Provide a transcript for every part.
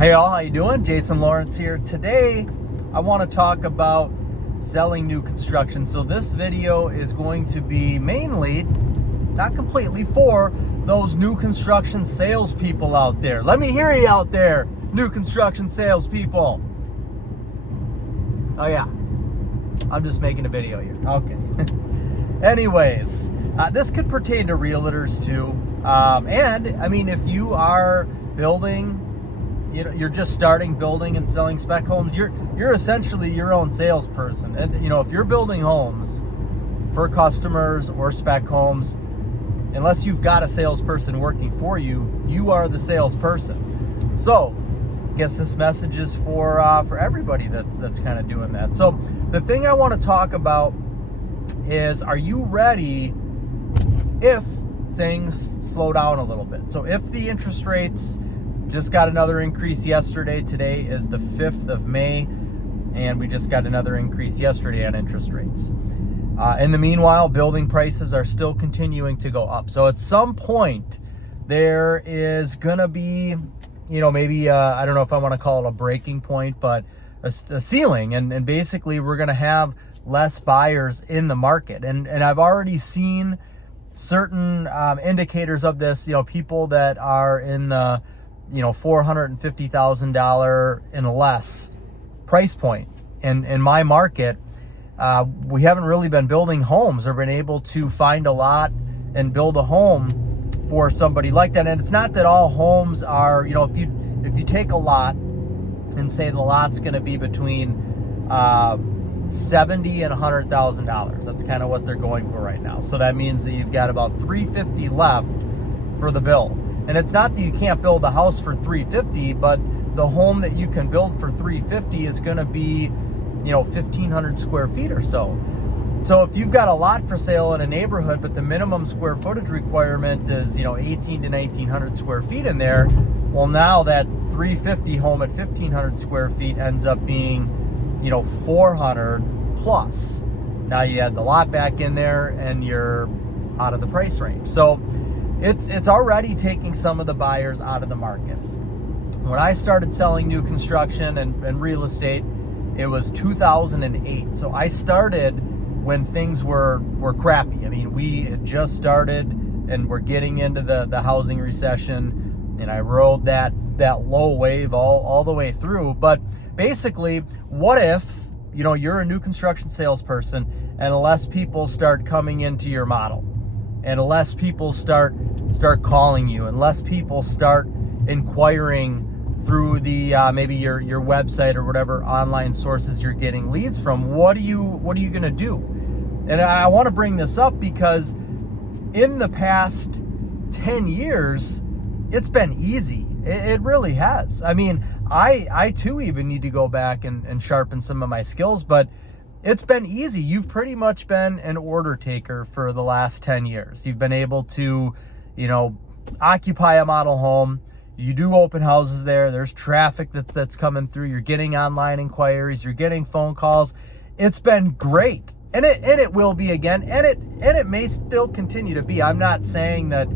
Hey all, how you doing? Jason Lawrence here. Today, I want to talk about selling new construction. So this video is going to be mainly, not completely, for those new construction salespeople out there. Let me hear you out there, new construction salespeople. Oh yeah, I'm just making a video here. Okay. Anyways, this could pertain to realtors too. And I mean, if you are building, you're just starting building and selling spec homes, you're essentially your own salesperson. And if you're building homes for customers or spec homes, unless you've got a salesperson working for you, you are the salesperson. So I guess this message is for everybody that's kind of doing that. So the thing I want to talk about is, are you ready if things slow down a little bit? So if the interest rates just got another increase yesterday. Today is the 5th of May, and we just got another increase yesterday on interest rates. In the meanwhile, building prices are still continuing to go up. So at some point, there is gonna be, maybe, I don't know if I wanna call it a breaking point, but a ceiling. And basically, we're gonna have less buyers in the market. And I've already seen certain indicators of this, people that are in the $450,000 and less price point. And in my market, we haven't really been building homes or been able to find a lot and build a home for somebody like that. And it's not that all homes are, if you take a lot and say the lot's going to be between $70,000 and $100,000. That's kind of what they're going for right now. So that means that you've got about $350,000 left for the build. And it's not that you can't build a house for $350,000, but the home that you can build for $350,000 is going to be, 1,500 square feet or so. So if you've got a lot for sale in a neighborhood, but the minimum square footage requirement is, 18 to 1,900 square feet in there, well, now that $350,000 home at 1,500 square feet ends up being, 400 plus. Now you add the lot back in there, and you're out of the price range. So it's already taking some of the buyers out of the market. When I started selling new construction and real estate, it was 2008. So I started when things were crappy. I mean, we had just started and we're getting into the housing recession, and I rode that low wave all the way through. But basically, what if, you're a new construction salesperson, and unless people start coming into your model, and unless people start calling you, unless people start inquiring through the maybe your website or whatever online sources you're getting leads from, what are you going to do? And I want to bring this up because in the past 10 years, it's been easy. It really has. I mean, I too even need to go back and sharpen some of my skills, but it's been easy. You've pretty much been an order taker for the last 10 years. You've been able to, occupy a model home. You do open houses there. There's traffic that's coming through. You're getting online inquiries. You're getting phone calls. It's been great. And it will be again. And it may still continue to be. I'm not saying that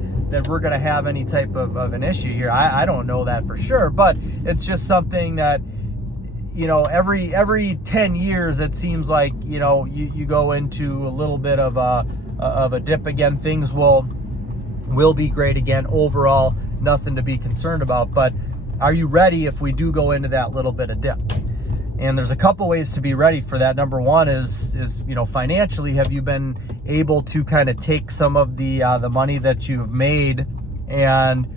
we're going to have any type of an issue here. I don't know that for sure. But it's just something that, every 10 years, it seems like, you go into a little bit of a dip again. Things will be great again. Overall, nothing to be concerned about. But are you ready if we do go into that little bit of dip? And there's a couple ways to be ready for that. Number one is financially, have you been able to kind of take some of the money that you've made and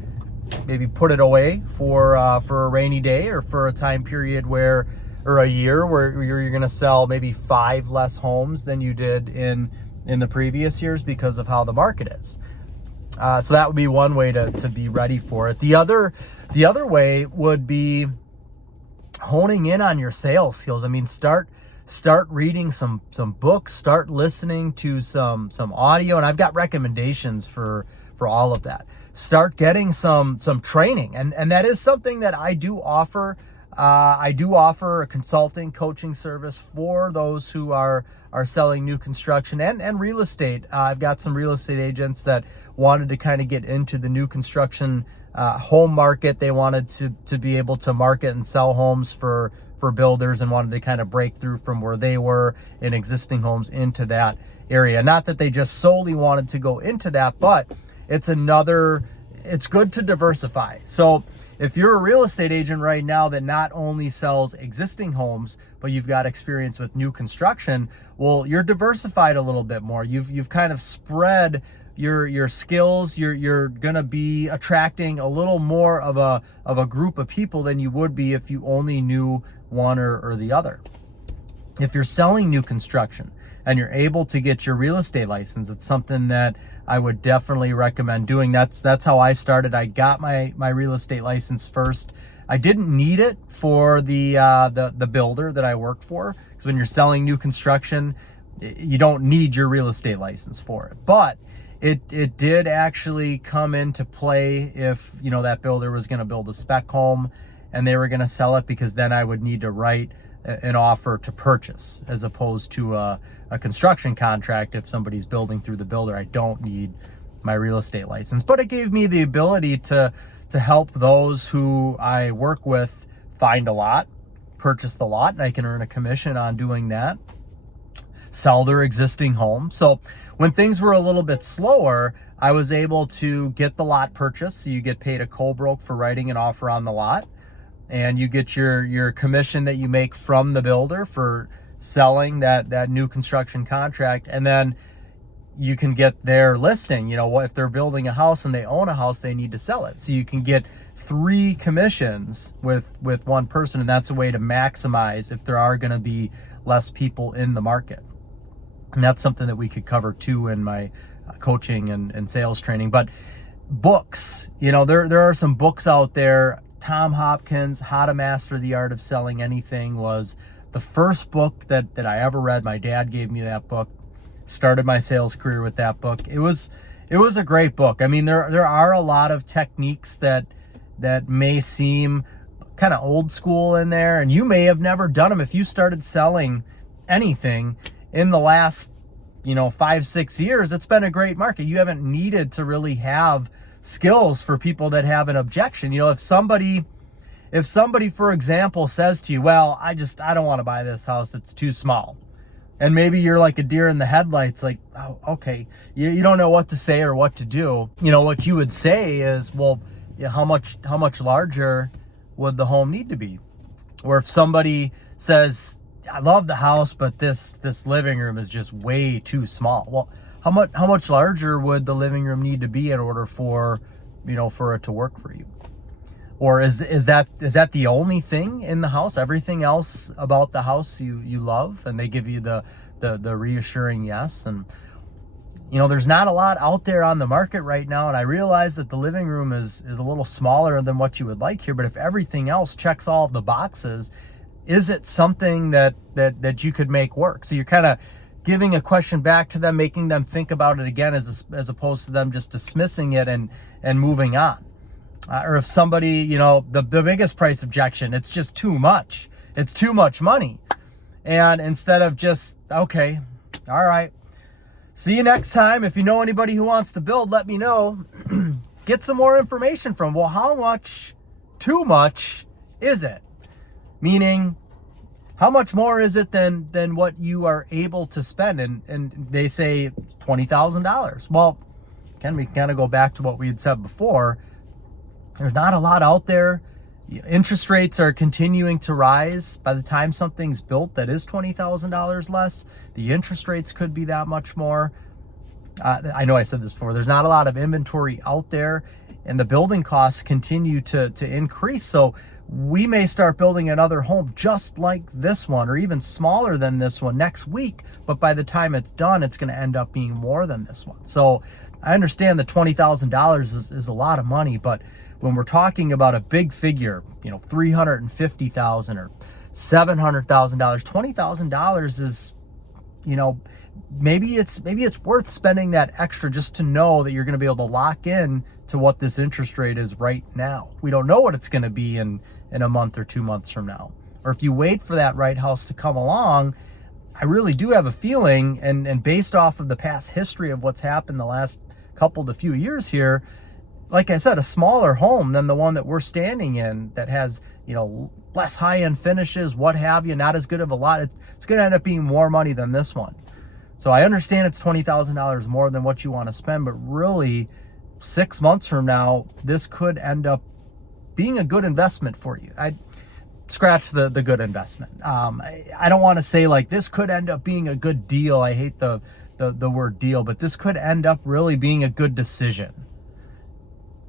maybe put it away for a rainy day, or for a time period or a year where you're going to sell maybe 5 less homes than you did in the previous years because of how the market is. So that would be one way to be ready for it. The other way would be honing in on your sales skills. I mean, start reading some books, start listening to some audio, and I've got recommendations for all of that. Start getting some training, and that is something that I do offer. I do offer a consulting coaching service for those who are selling new construction and real estate. I've got some real estate agents that wanted to kind of get into the new construction home market. They wanted to be able to market and sell homes for builders, and wanted to kind of break through from where they were in existing homes into that area. Not that they just solely wanted to go into that, but it's good to diversify. So if you're a real estate agent right now that not only sells existing homes, but you've got experience with new construction, well, you're diversified a little bit more. You've kind of spread your skills. You're gonna be attracting a little more of a group of people than you would be if you only knew one or the other. If you're selling new construction and you're able to get your real estate license, it's something that I would definitely recommend doing. That's how I started. I got my real estate license first. I didn't need it for the builder that I work for, because when you're selling new construction, you don't need your real estate license for it. But it did actually come into play if, you know, that builder was going to build a spec home and they were going to sell it, because then I would need to write an offer to purchase as opposed to a construction contract. If somebody's building through the builder, I don't need my real estate license. But it gave me the ability to help those who I work with find a lot, purchase the lot, and I can earn a commission on doing that, sell their existing home. So when things were a little bit slower, I was able to get the lot purchased. So you get paid a co-broke for writing an offer on the lot, and you get your commission that you make from the builder for selling that new construction contract. And then you can get their listing. You know, if they're building a house and they own a house, they need to sell it. So you can get 3 commissions with one person, and that's a way to maximize if there are going to be less people in the market. And that's something that we could cover too in my coaching and sales training. But books, you know, there are some books out there. Tom Hopkins, How to Master the Art of Selling Anything, was the first book that I ever read. My dad gave me that book. Started my sales career with that book. It was a great book. I mean, there are a lot of techniques that may seem kind of old school in there, and you may have never done them. If you started selling anything in the last, 5-6 years, it's been a great market. You haven't needed to really have skills for people that have an objection. If somebody, for example, says to you, well, I don't want to buy this house, it's too small. And maybe you're like a deer in the headlights, like, oh, okay. You don't know what to say or what to do. What you would say is, well, how much larger would the home need to be? Or if somebody says, I love the house, but this living room is just way too small. Well, how much larger would the living room need to be in order for it to work for you? Or is that the only thing in the house? Everything else about the house you love, and they give you the reassuring yes. And there's not a lot out there on the market right now, and I realize that the living room is a little smaller than what you would like here. But if everything else checks all of the boxes, is it something that you could make work? So you're kind of giving a question back to them, making them think about it again, as opposed to them just dismissing it and moving on. Or if somebody, the biggest price objection, it's just too much. It's too much money. And instead of just, okay, all right, see you next time. If you know anybody who wants to build, let me know. Get some more information from, well, how much too much is it? Meaning, how much more is it than what you are able to spend? And they say $20,000. Well, we can kind of go back to what we had said before. There's not a lot out there. Interest rates are continuing to rise. By the time something's built that is $20,000 less, the interest rates could be that much more. I know I said this before. There's not a lot of inventory out there, and the building costs continue to increase. So we may start building another home just like this one, or even smaller than this one next week. But by the time it's done, it's going to end up being more than this one. So I understand that $20,000 is a lot of money, but when we're talking about a big figure, $350,000 or $700,000, $20,000 is, maybe it's worth spending that extra just to know that you're going to be able to lock in to what this interest rate is right now. We don't know what it's going to be in a month or 2 months from now. Or if you wait for that right house to come along, I really do have a feeling, and based off of the past history of what's happened the last couple to few years here, like I said, a smaller home than the one that we're standing in that has, less high-end finishes, what have you, not as good of a lot. It's going to end up being more money than this one. So I understand it's $20,000 more than what you want to spend, but really 6 months from now, this could end up being a good investment for you. I scratch the good investment. I don't want to say like this could end up being a good deal. I hate the word deal, but this could end up really being a good decision.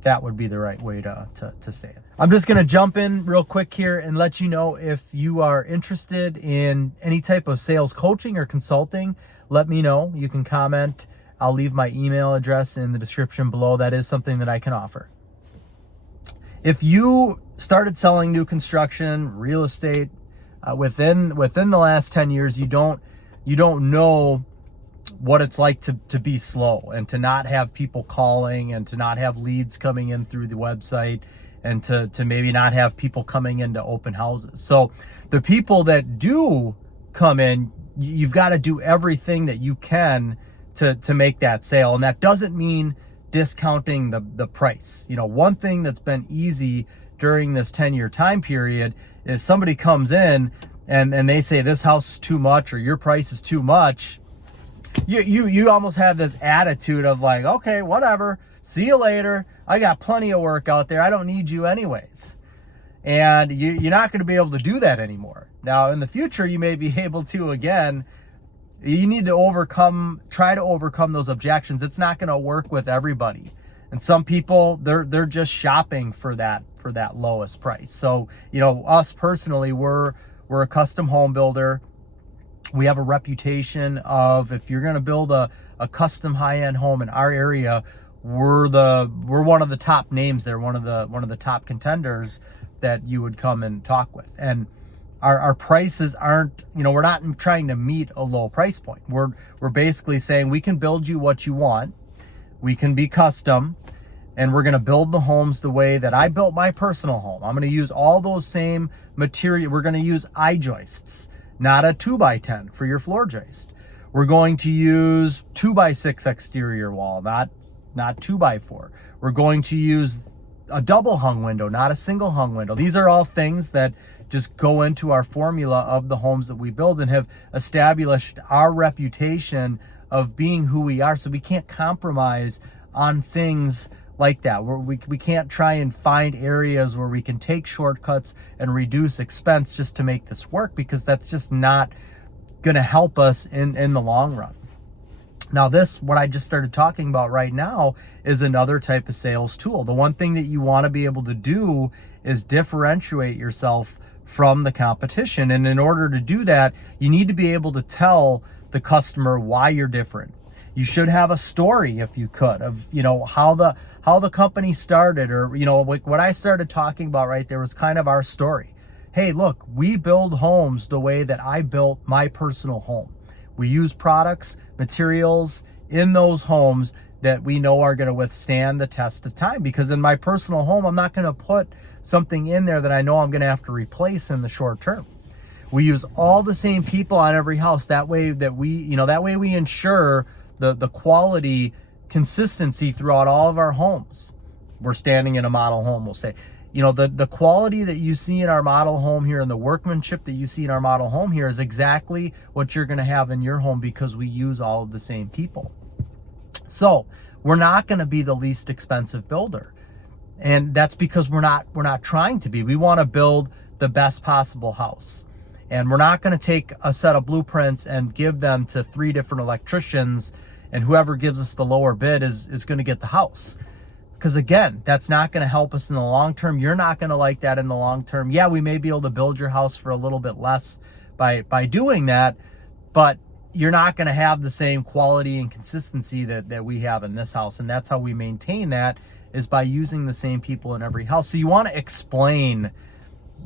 That would be the right way to say it. I'm just going to jump in real quick here and let you know if you are interested in any type of sales coaching or consulting, let me know. You can comment. I'll leave my email address in the description below. That is something that I can offer. If you started selling new construction, real estate, within the last 10 years, you don't know what it's like to be slow and to not have people calling and to not have leads coming in through the website and to maybe not have people coming into open houses. So the people that do come in, you've got to do everything that you can to make that sale. And that doesn't mean discounting the price. One thing that's been easy during this 10-year time period is somebody comes in and they say this house is too much or your price is too much. You almost have this attitude of like, okay, whatever, see you later. I got plenty of work out there. I don't need you anyways. And you're not going to be able to do that anymore. Now, in the future, you may be able to again. You need to try to overcome those objections. It's not going to work with everybody. And some people, they're just shopping for that lowest price. So, us personally, we're a custom home builder. We have a reputation of, if you're going to build a custom high-end home in our area, we're one of the top names there, one of the top contenders that you would come and talk with. And our prices aren't, we're not trying to meet a low price point. We're basically saying we can build you what you want. We can be custom, and we're going to build the homes the way that I built my personal home. I'm going to use all those same material. We're going to use I-joists, not a 2x10 for your floor joist. We're going to use 2x6 exterior wall, not 2x4. We're going to use a double hung window, not a single hung window. These are all things that just go into our formula of the homes that we build and have established our reputation of being who we are. So we can't compromise on things like that. We can't try and find areas where we can take shortcuts and reduce expense just to make this work, because that's just not going to help us in the long run. Now, what I just started talking about right now is another type of sales tool. The one thing that you want to be able to do is differentiate yourself from the competition. And in order to do that, you need to be able to tell the customer why you're different. You should have a story, if you could, of how the company started, or what I started talking about right there was kind of our story. Hey, look, we build homes the way that I built my personal home. We use products, materials in those homes that we know are going to withstand the test of time. Because in my personal home, I'm not going to put something in there that I know I'm going to have to replace in the short term. We use all the same people on every house. That way we ensure the quality consistency throughout all of our homes. We're standing in a model home, we'll say. The quality that you see in our model home here and the workmanship that you see in our model home here is exactly what you're going to have in your home, because we use all of the same people. So we're not going to be the least expensive builder. And that's because we're not trying to be. We want to build the best possible house. And we're not going to take a set of blueprints and give them to 3 different electricians, and whoever gives us the lower bid is going to get the house. Because again, that's not going to help us in the long term. You're not going to like that in the long term. Yeah, we may be able to build your house for a little bit less by doing that, but you're not going to have the same quality and consistency that we have in this house. And that's how we maintain that, is by using the same people in every house. So you want to explain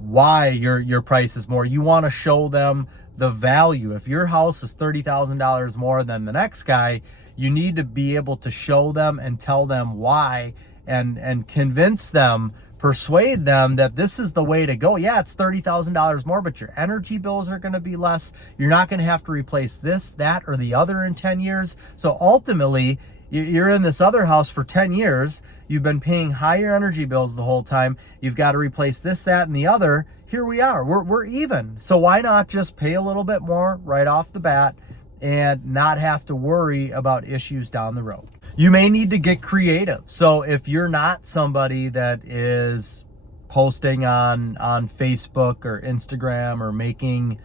why your price is more. You want to show them the value. If your house is $30,000 more than the next guy, you need to be able to show them and tell them why, and convince them, persuade them that this is the way to go. Yeah, it's $30,000 more, but your energy bills are going to be less. You're not going to have to replace this, that, or the other in 10 years. So ultimately, You're in this other house for 10 years. You've been paying higher energy bills the whole time. You've got to replace this, that, and the other. Here we are. We're even. So why not just pay a little bit more right off the bat and not have to worry about issues down the road? You may need to get creative. So if you're not somebody that is posting on Facebook or Instagram or making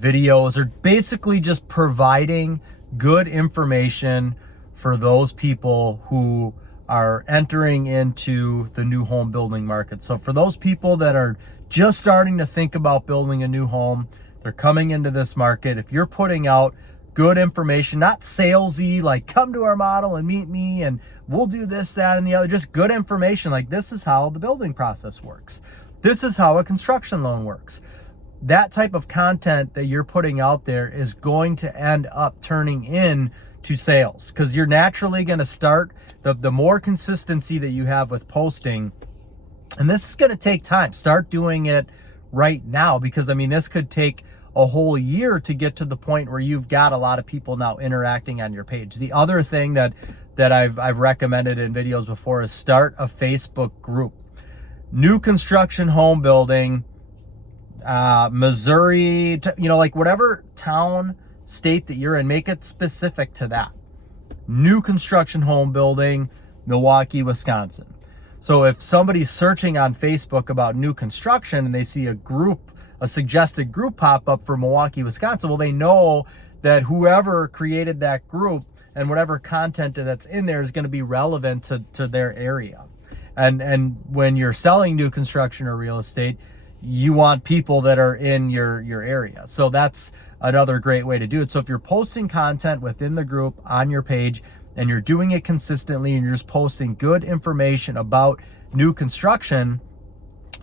videos or basically just providing good information for those people who are entering into the new home building market. So for those people that are just starting to think about building a new home, they're coming into this market. If you're putting out good information, not salesy, like come to our model and meet me and we'll do this, that, and the other, just good information. Like this is how the building process works. This is how a construction loan works. That type of content that you're putting out there is going to end up turning in to sales, because you're naturally going to start the more consistency that you have with posting. And this is going to take time. Start doing it right now, because I mean, this could take a whole year to get to the point where you've got a lot of people now interacting on your page. The other thing that I've recommended in videos before is start a Facebook group. New construction home building, Missouri, like whatever town, state that you're in, make it specific to that. New construction home building, Milwaukee, Wisconsin. So if somebody's searching on Facebook about new construction and they see a suggested group pop up for Milwaukee, Wisconsin, well, they know that whoever created that group and whatever content that's in there is going to be relevant to their area. And when you're selling new construction or real estate, you want people that are in your area. So that's another great way to do it. So if you're posting content within the group on your page and you're doing it consistently and you're just posting good information about new construction,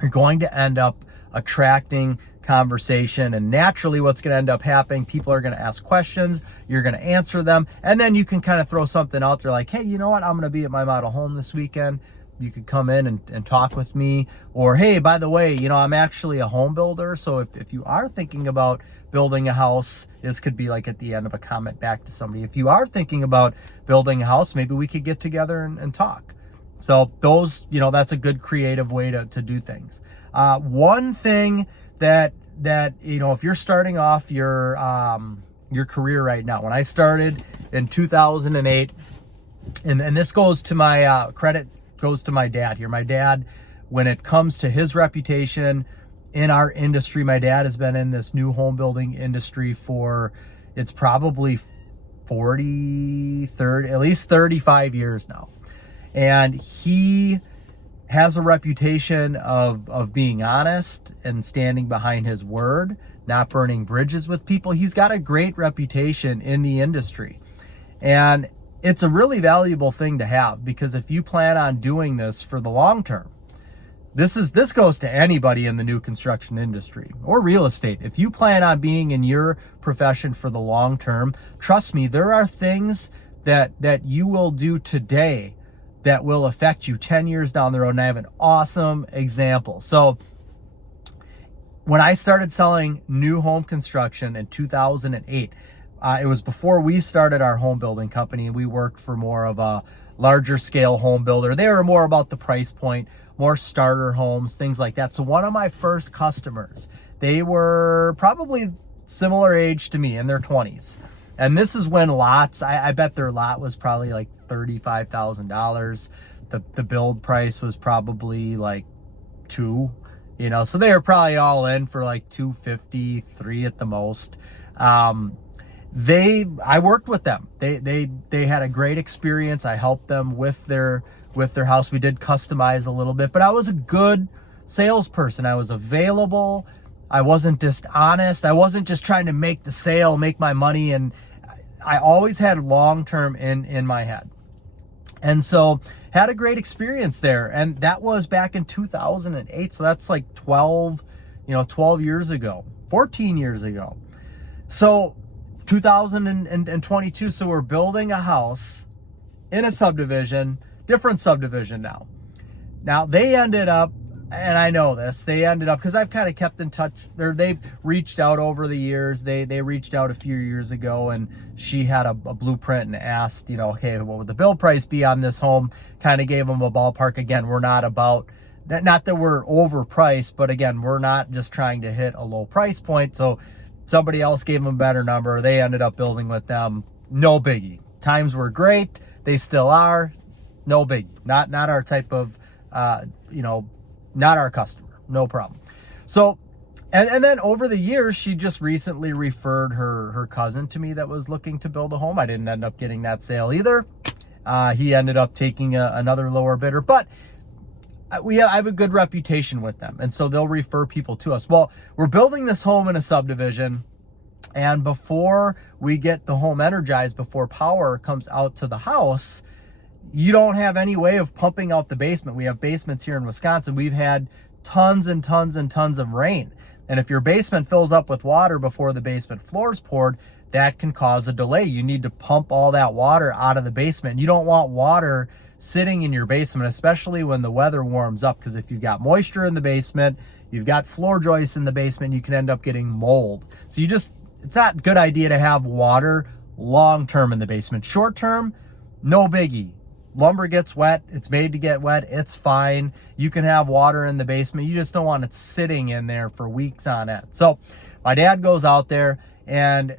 you're going to end up attracting conversation. And naturally what's going to end up happening, people are going to ask questions, you're going to answer them, and then you can kind of throw something out there like, hey, you know what, I'm going to be at my model home this weekend. You could come in and talk with me. Or, hey, by the way, I'm actually a home builder. So if you are thinking about building a house, this could be like at the end of a comment back to somebody. If you are thinking about building a house, maybe we could get together and talk. So those, that's a good creative way to do things. One thing that if you're starting off your career right now, when I started in 2008, and this goes to my credit goes to my dad here. My dad, when it comes to his reputation in our industry, my dad has been in this new home building industry for, it's probably 30, at least 35 years now. And he has a reputation of being honest and standing behind his word, not burning bridges with people. He's got a great reputation in the industry. And it's a really valuable thing to have, because if you plan on doing this for the long term, this goes to anybody in the new construction industry or real estate. If you plan on being in your profession for the long term, trust me, there are things that you will do today that will affect you 10 years down the road. And I have an awesome example. So when I started selling new home construction in 2008, it was before we started our home building company. We worked for more of a larger scale home builder. They were more about the price point, more starter homes, things like that. So one of my first customers, they were probably similar age to me, in their 20s. And this is when lots, I bet their lot was probably like $35,000. The build price was probably like $2,000, so they were probably all in for like $250, $300 at the most. I worked with them. They had a great experience. I helped them with their house. We did customize a little bit, but I was a good salesperson. I was available. I wasn't dishonest. I wasn't just trying to make the sale, make my money. And I always had long-term in my head. And so had a great experience there. And that was back in 2008. So that's like 12 years ago, 14 years ago. So 2022. So we're building a house in a subdivision, different subdivision now. Now they ended up and I know this, they ended up, because I've kind of kept in touch, they've reached out over the years. They reached out a few years ago, and she had a blueprint and asked, okay, what would the bill price be on this home? Kind of gave them a ballpark. Again, we're not about, not that we're overpriced, but again, we're not just trying to hit a low price point. So somebody else gave them a better number. They ended up building with them. No biggie. Times were great. They still are. No big. Not our type of, not our customer. No problem. So, and then over the years, she just recently referred her cousin to me that was looking to build a home. I didn't end up getting that sale either. He ended up taking another lower bidder, but I have a good reputation with them. And so they'll refer people to us. Well, we're building this home in a subdivision. And before we get the home energized, before power comes out to the house, you don't have any way of pumping out the basement. We have basements here in Wisconsin. We've had tons and tons and tons of rain. And if your basement fills up with water before the basement floor is poured, that can cause a delay. You need to pump all that water out of the basement. You don't want water sitting in your basement, especially when the weather warms up, because if you've got moisture in the basement, you've got floor joists in the basement, you can end up getting mold. So it's not a good idea to have water long-term in the basement. Short-term, no biggie. Lumber gets wet. It's made to get wet. It's fine. You can have water in the basement. You just don't want it sitting in there for weeks on end. So my dad goes out there, and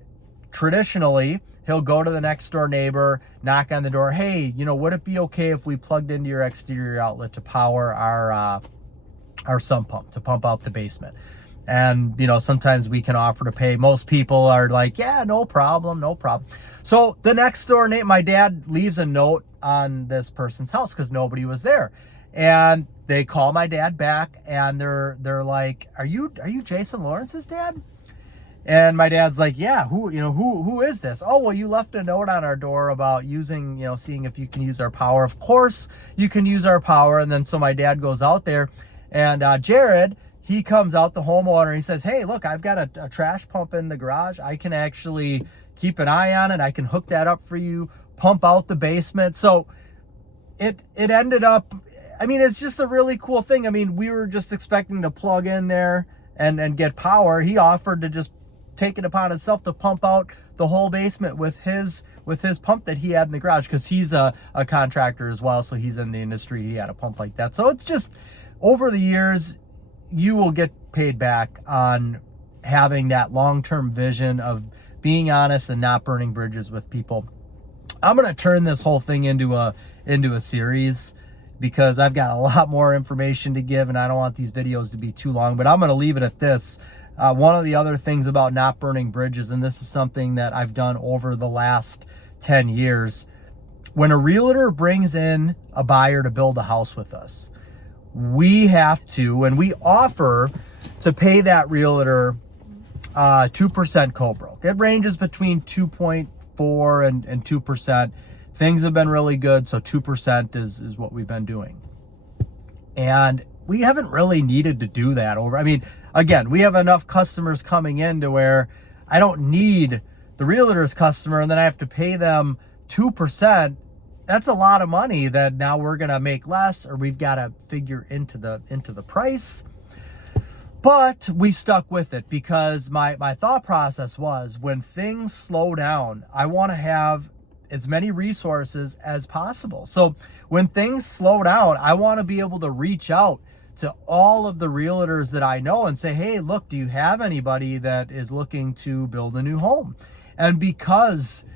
traditionally, he'll go to the next door neighbor, knock on the door. Hey, would it be okay if we plugged into your exterior outlet to power our sump pump, to pump out the basement? And, sometimes we can offer to pay. Most people are like, yeah, no problem, no problem. So the next door neighbor, my dad leaves a note on this person's house because nobody was there. And they call my dad back, and they're like, are you Jason Lawrence's dad? And my dad's like, yeah, who is this? Oh, well, you left a note on our door about using, seeing if you can use our power. Of course you can use our power. And then so my dad goes out there, and Jared, he comes out, the homeowner, he says, hey, look, I've got a trash pump in the garage. I can actually keep an eye on it. I can hook that up for you, pump out the basement. So it ended up, it's just a really cool thing. We were just expecting to plug in there and get power. He offered to just take it upon himself to pump out the whole basement with his pump that he had in the garage, because he's a contractor as well. So he's in the industry. He had a pump like that. So it's just, over the years, you will get paid back on having that long-term vision of being honest and not burning bridges with people. I'm going to turn this whole thing into a series, because I've got a lot more information to give, and I don't want these videos to be too long, but I'm going to leave it at this. One of the other things about not burning bridges, and this is something that I've done over the last 10 years, when a realtor brings in a buyer to build a house with us, we have to, and we offer to pay that realtor 2% co-broke. It ranges between 2.4 and 2%. Things have been really good, so 2% is what we've been doing. And we haven't really needed to do that again, we have enough customers coming in to where I don't need the realtor's customer, and then I have to pay them 2%. That's a lot of money that now we're going to make less, or we've got to figure into the price. But we stuck with it, because my thought process was, when things slow down, I want to have as many resources as possible. So when things slow down, I want to be able to reach out to all of the realtors that I know and say, hey, look, do you have anybody that is looking to build a new home? And because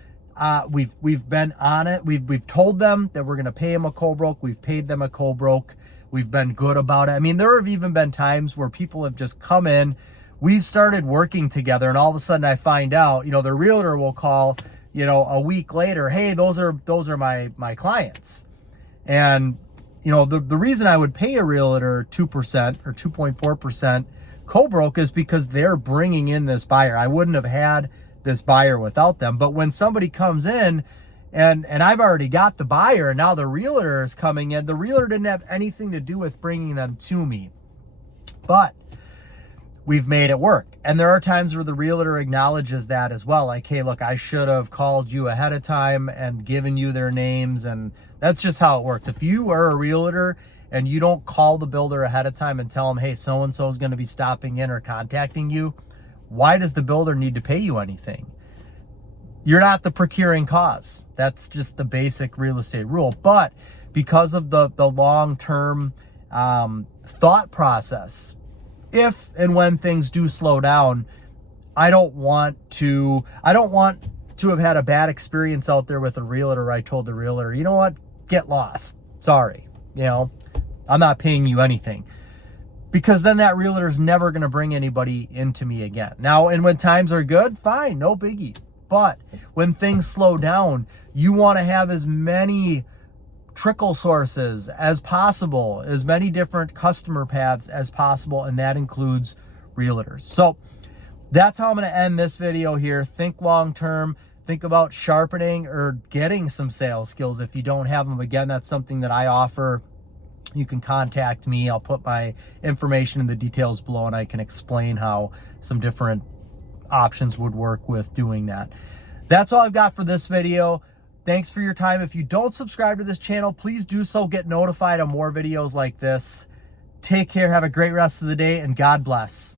we've been on it, we've told them that we're going to pay them a co-broke. We've paid them a co-broke. We've been good about it. There have even been times where people have just come in, we've started working together, and all of a sudden I find out, the realtor will call, a week later, hey, those are my clients. And, the reason I would pay a realtor 2% or 2.4% co-broke is because they're bringing in this buyer. I wouldn't have had this buyer without them. But when somebody comes in, and I've already got the buyer, and now the realtor is coming in, the realtor didn't have anything to do with bringing them to me. But we've made it work. And there are times where the realtor acknowledges that as well. Like, hey, look, I should have called you ahead of time and given you their names. And that's just how it works. If you are a realtor and you don't call the builder ahead of time and tell them, hey, so-and-so is going to be stopping in or contacting you, why does the builder need to pay you anything? You're not the procuring cause. That's just the basic real estate rule. But because of the long-term thought process, if and when things do slow down, I don't want to have had a bad experience out there with a realtor. I told the realtor, you know what, get lost. Sorry, I'm not paying you anything. Because then that realtor is never going to bring anybody into me again. Now, and when times are good, fine, no biggie. But when things slow down, you want to have as many trickle sources as possible, as many different customer paths as possible, and that includes realtors. So that's how I'm going to end this video here. Think long-term. Think about sharpening or getting some sales skills if you don't have them. Again, that's something that I offer. You can contact me. I'll put my information in the details below, and I can explain how some different options would work with doing that. That's all I've got for this video. Thanks for your time. If you don't subscribe to this channel, please do so. Get notified on more videos like this. Take care. Have a great rest of the day, and God bless.